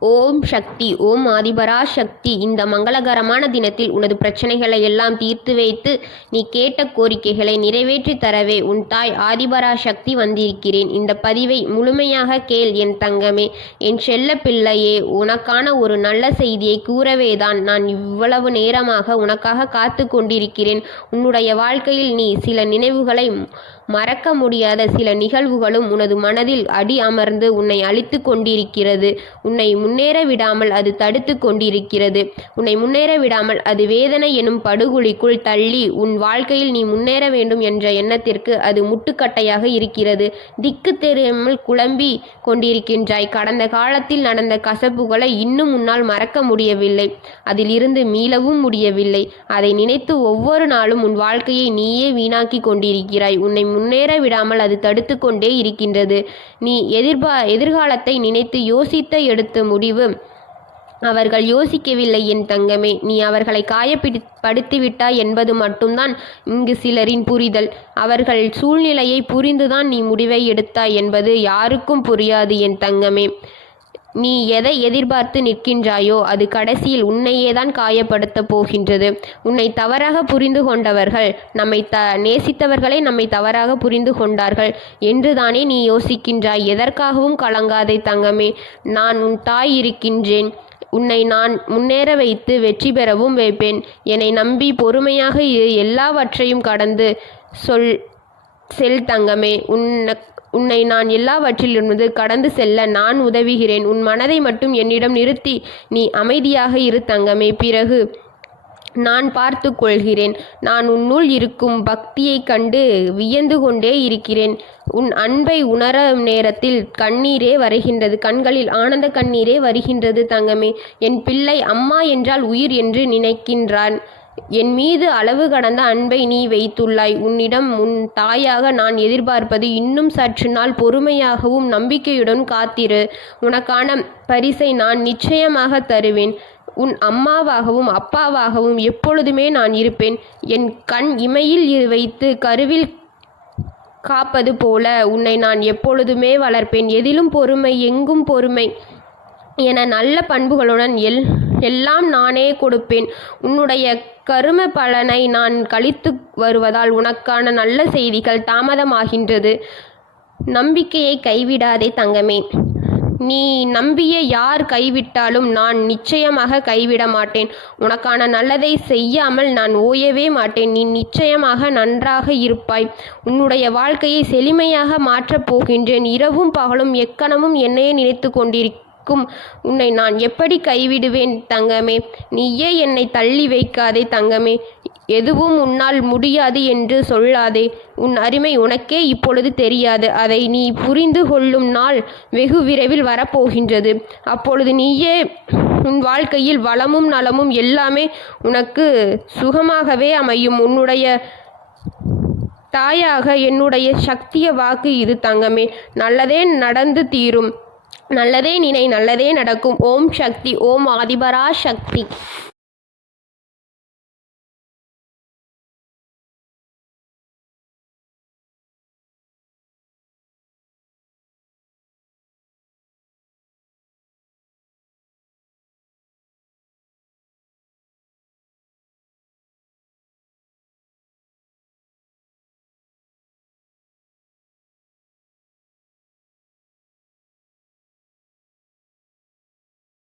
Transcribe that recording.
ஓம் சக்தி ஓம் ஆதிபரா சக்தி இந்த மங்களகரமான தினத்தில் உனது பிரச்சனைகளை எல்லாம் தீர்த்து வைத்து நீ கேட்ட கோரிக்கைகளை நிறைவேற்றி தரவே உன் தாய் ஆதிபரா சக்தி வந்திருக்கிறேன். இந்த பதிவை முழுமையாக கேள் என் தங்கமே. என் செல்ல பிள்ளையே உனக்கான ஒரு நல்ல செய்தியை கூறவேதான். நான் இவ்வளவு நேரமாக உனக்காக காத்து கொண்டிருக்கிறேன். உன்னுடைய வாழ்க்கையில் நீ சில நினைவுகளை மறக்க முடியாத சில நிகழ்வுகளும் உனது மனதில் அடி அமர்ந்து உன்னை அழித்து கொண்டிருக்கிறது. உன்னை முன்னேற விடாமல் அது தடுத்து கொண்டிருக்கிறது. உன்னை முன்னேற விடாமல் அது வேதனை எனும் படுகுழிக்குள் தள்ளி உன் வாழ்க்கையில் நீ முன்னேற வேண்டும் என்ற எண்ணத்திற்கு அது முட்டுக்கட்டையாக இருக்கிறது. திக்கு தெரியாமல் குழம்பி கொண்டிருக்கின்றாய். கடந்த காலத்தில் நடந்த கசப்புகளை இன்னும் உன்னால் மறக்க முடியவில்லை. அதிலிருந்து மீளவும் முடியவில்லை. அதை நினைத்து ஒவ்வொரு நாளும் உன் வாழ்க்கையை நீயே வீணாக்கி கொண்டிருக்கிறாய். உன்னை முன்னேற விடாமல் அது தடுத்து கொண்டே இருக்கின்றது. நீ எதிர்பா எதிர்காலத்தை நினைத்து யோசித்த எடுத்து முடிவு. அவர்கள் யோசிக்கவில்லை என் தங்கமே நீ அவர்களை காயப்பிடி படுத்திவிட்டாய் என்பது மட்டும்தான் இங்கு சிலரின் புரிதல். அவர்கள் சூழ்நிலையை புரிந்துதான் நீ முடிவை எடுத்தாய் என்பது யாருக்கும் புரியாது என் தங்கமே. நீ எதை எதிர்பார்த்து நிற்கின்றாயோ அது கடைசியில் உன்னையே தான் காயப்படுத்தப் போகின்றது. உன்னை தவறாக புரிந்து கொண்டவர்கள் நம்மை த நேசித்தவர்களே நம்மை தவறாக புரிந்து கொண்டார்கள். என்று தானே நீ யோசிக்கின்றாய். எதற்காகவும் கலங்காதே தங்கமே. நான் உன் தாய் இருக்கின்றேன். உன்னை நான் முன்னேற வைத்து வெற்றி பெறவும் வைப்பேன். என்னை நம்பி பொறுமையாக இரு. எல்லாவற்றையும் கடந்து சொல் செல் தங்கமே. உன்ன உன்னை நான் எல்லாவற்றிலிருந்து கடந்து செல்ல நான் உதவுகிறேன். உன் மனதை மட்டும் என்னிடம் நிறுத்தி நீ அமைதியாக இரு தங்கமே. பிறகு நான் பார்த்து கொள்கிறேன். நான் உன்னுள் இருக்கும் பக்தியைக் கண்டு வியந்து கொண்டே இருக்கிறேன். உன் அன்பை உணர நேரத்தில் கண்ணீரே வருகின்றது. கண்களில் ஆனந்த கண்ணீரே வருகின்றது தங்கமே. என் பிள்ளை அம்மா என்றால் உயிர் என்று நினைக்கின்றான். என் மீது அளவு கடந்த அன்பை நீ வைத்துள்ளாய். உன்னிடம் உன் தாயாக நான் எதிர்பார்ப்பது இன்னும் சற்று நாள் பொறுமையாகவும் நம்பிக்கையுடன் காத்திரு. உனக்கான பரிசை நான் நிச்சயமாக தருவேன். உன் அம்மாவாகவும் அப்பாவாகவும் எப்பொழுதுமே நான் இருப்பேன். என் கண் இமையில் வைத்து கருவில் காப்பது போல உன்னை நான் எப்பொழுதுமே வளர்ப்பேன். எதிலும் பொறுமை எங்கும் பொறுமை என நல்ல பண்புகளுடன் எல் எல்லாம் நானே கொடுப்பேன். உன்னுடைய கரும பலனை நான் கழித்து வருவதால் உனக்கான நல்ல செய்திகள் தாமதமாகின்றது. நம்பிக்கையை கைவிடாதே தங்கமே. நீ நம்பிய யார் கைவிட்டாலும் நான் நிச்சயமாக கைவிட மாட்டேன். உனக்கான நல்லதை செய்யாமல் நான் ஓயவே மாட்டேன். நீ நிச்சயமாக நன்றாக இருப்பாய். உன்னுடைய வாழ்க்கையை செழுமையாக மாற்றப் போகின்றேன். இரவும் பகலும் எக்கணமும் என்னையே நினைத்து கொண்டிருக்கும் உன்னை நான் எப்படி கைவிடுவேன் தங்கமே? நீயே என்னை தள்ளி வைக்காதே தங்கமே. எதுவும் உன்னால் முடியாது என்று சொல்லாதே. உன் அருமை உனக்கே இப்பொழுது தெரியாது. அதை நீ புரிந்து கொள்ளும் நாள் வெகு விரைவில் வரப்போகின்றது. அப்பொழுது நீயே உன் வாழ்க்கையில் வளமும் நலமும் எல்லாமே உனக்கு சுகமாகவே அமையும். உன்னுடைய தாயாக என்னுடைய சக்திய வாக்கு இது தங்கமே. நல்லதே நடந்து தீரும். நல்லதே நினை நல்லதே நடக்கும். ஓம் சக்தி ஓம் ஆதிபரா சக்தி.